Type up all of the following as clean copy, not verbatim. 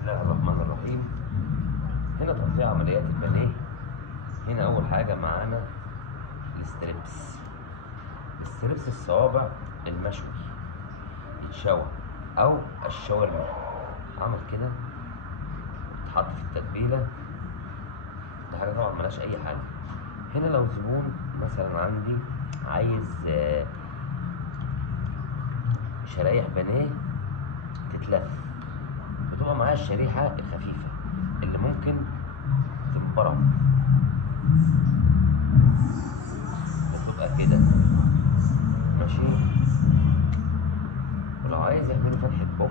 بسم الله الرحمن الرحيم. هنا تقطيع عمليات البانيه. هنا أول حاجة معانا الستريبس. الستريبس الصوابع المشوي يتشوى أو الشاورما، عمل كده تتحط في التتبيلة. دي حاجة طبعا ملهاش أي حاجة. هنا لو زبون مثلا عندي عايز شرايح بانيه تتلف، بتبقى معايا الشريحة الخفيفة اللي ممكن تنبرم، بتبقى كده ماشي. ولو عايز يعملوا فتحة بوك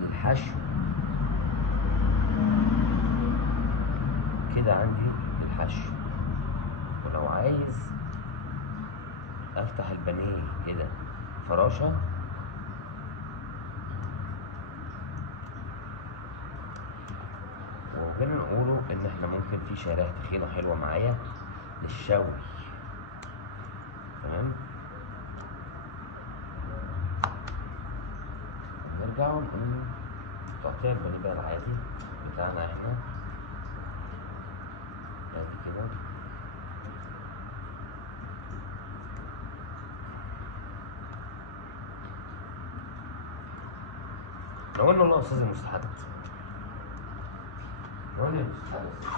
للحشو كده عندي الحشو. ولو عايز افتح البانيه كده فراشة، وهنا نقوله ان احنا ممكن في شرايح تخينة حلوة معايا للشوي. تمام. نرجع ونقول تقطيع البانيه بقى العادي بتاعنا احنا ادي كده. لو قلنا والله يا استاذ المستحد، قول لي يا استاذ